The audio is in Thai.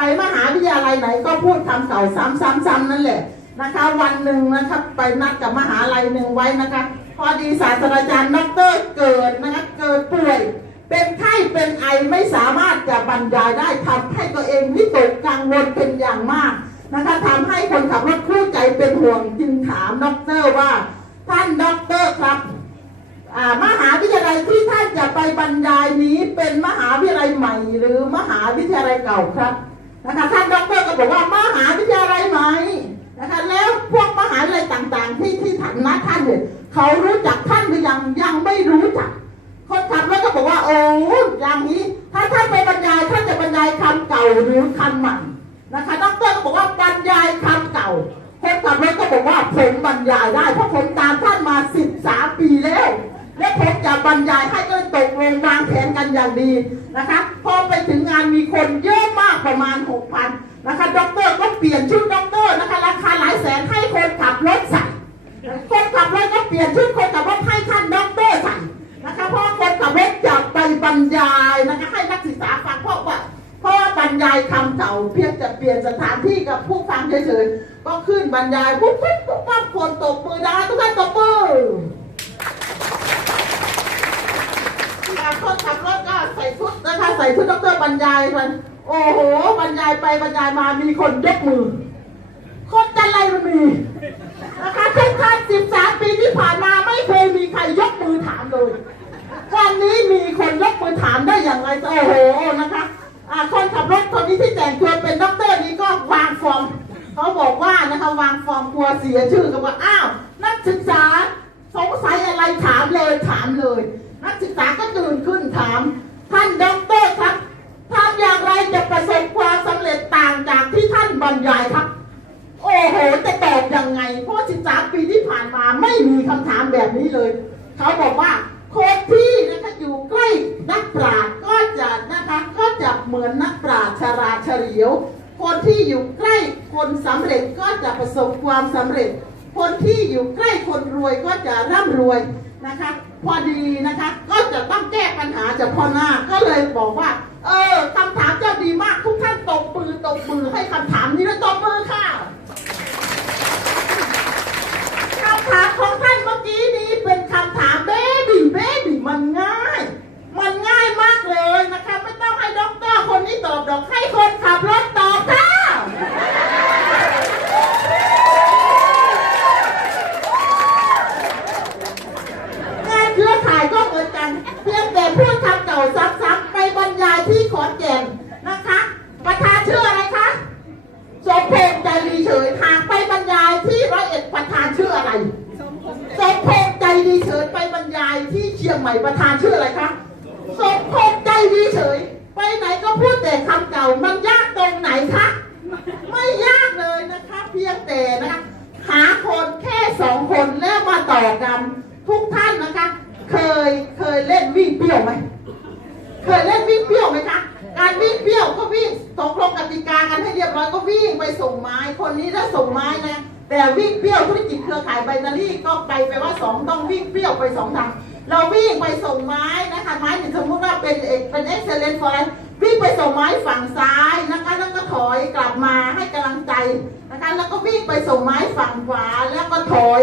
ไปมหาวิทยาลัยไหนก็พูดคำเก่าซ้ำๆนั่นแหละนะคะวันหนึ่งนะครับไปนัดกับมหาลัยหนึ่งไว้นะคะพอดีศาสตราจารย์ดร.เกิดนะคะเกิดป่วยเป็นไข้เป็นไอไม่สามารถจะบรรยายได้ทำให้ตัวเองวิตกกังวลเป็นอย่างมากนะคะทำให้คนขับรถคู่ใจเป็นห่วงจึงถามดร.ว่าท่านดร.ครับมหาวิทยาลัยที่ท่านจะไปบรรยายนี้เป็นมหาวิทยาลัยใหม่หรือมหาวิทยาลัยเก่าครับนะคะท่านดร.ก็บอกว่ามหาวิทยาลัยใหม่นะคะแล้วพวกมหาวิทยาลัยต่างๆที่ฐานะท่านเนี่ยเขารู้จักท่านหรือยังไม่รู้จักคนขับรถก็บอกว่าโอ้อย่างนี้ถ้าท่านไปบรรยายท่านจะบรรยายคำเก่าหรือคำใหม่นะคะดร.ก็บอกว่าบรรยายคำเก่าคนขับรถก็บอกว่าผมบรรยายได้เพราะผมตามท่านมา13 ปีแล้วและผมจะบรรยายให้ก็ตกลงวางแผนกันอย่างดีนะคะพอไปถึงงานมีคนเยอะมากประมาณ 6,000 นะคะดร.ก็เปลี่ยนชุดดร.นะคะราคาหลายแสนให้คนขับรถใส่คนขับรถก็เปลี่ยนชุดคนขับรถให้ท่านดร.ใส่นะคะเพราะคนขับรถจะไปบรรยายนะคะให้นักศึกษาฟังเพราะว่าบรรยายคำเก่าเพียงจะเปลี่ยนสถานที่กับผู้ฟังเฉยๆก็ขึ้นบรรยายปุ๊บคนตบมือได้ทุกท่านตบมือคนขับรถก็ใส่ชุดนะคะใส่ชุดดร.บรรยายมันโอ้โหบรรยายไปบรรยายมามีคนยกมือคนจันไรมันมีนะคะทุกท่าน13 ปีที่ผ่านมาไม่เคยมีใครยกมือถามเลยวันนี้มีคนยกมือถามได้อย่างไรโอ้โหนะคะคนขับรถคนนี้ที่แต่งตัวเป็นดร.นี้ก็วางฟอร์มเขาบอกว่านะคะวางฟอร์มกลัวเสียชื่อก็ว่าอ้าวนักศึกษาสงสัยอะไรถามเลยนักศึกษาก็ตื่นขึ้นถามท่านดร.ครับทำอย่างไรจะประสบความสำเร็จต่างจากที่ท่านบรรยายครับโอ้โหจะตอบยังไงเพราะ13 ปีที่ผ่านมาไม่มีคำถามแบบนี้เลยเขาบอกว่าคนที่นะคะอยู่ใกล้นักปราชญ์ก็จะเหมือนนักปราชญ์ฉลาดเฉลียวคนที่อยู่ใกล้คนสำเร็จก็จะประสบความสำเร็จคนที่อยู่ใกล้คนรวยก็จะร่ำรวยนะคะพอดีนะคะก็จะต้องแก้ปัญหาจากพ่อหน้าก็เลยบอกว่าคำถามเจ้าดีมากทุกท่านตบมือให้คำถามนี้แล้วตบมือค่ะคำถามของท่านเมื่อกี้นี้เป็นคำถามเบบี้มันง่ายมากเลยนะคะไม่ต้องให้ด็อกเตอร์คนนี้ตอบดอกให้คนขับรถตอบค่ะงานเครือข่ายก็เหมือนกันเพียงแต่พูดคำเก่าซ้ำๆไปบรรยายที่ขอนแก่นนะคะประธานชื่ออะไรคะสมพงษ์ใจดีเฉยหากไปบรรยายที่101ประธานชื่ออะไรสมพงษ์ใจดีเฉยไปบรรยายที่เชียงใหม่ประธานชื่ออะไรคะสมพงษ์ใจดีเฉยไปไหนก็พูดแต่คำเก่ามันยากตรงไหนคะไม่ยากเลยนะคะเพียงแต่นะคะหาคนแค่2 คนแล้วมาต่อกันทุกท่านนะคะเคยเล่นวิ่งเปรี้ยวไหมเคยเล่นวิ่งเปรี้ยวไหมคะการวิ่งเปรี้ยวก็วิ่งตกลงกติกากันให้เรียบร้อยก็วิ่งไปส่งไม้คนนี้ถ้าส่งไม้นะแต่วิ่งเปรี้ยวธุรกิจเครือข่ายไบนารี่ก็ไปว่า2ต้องวิ่งเปรี้ยวไป2ทางเราวิ่งไปส่งไม้นะคะไม้ถึงสมมติว่าเป็นexcellent forest วิ่งไปส่งไม้ฝั่งซ้ายนะคะแล้วก็ถอยกลับมาให้กำลังใจนะคะแล้วก็วิ่งไปส่งไม้ฝั่งขวาแล้วก็ถอย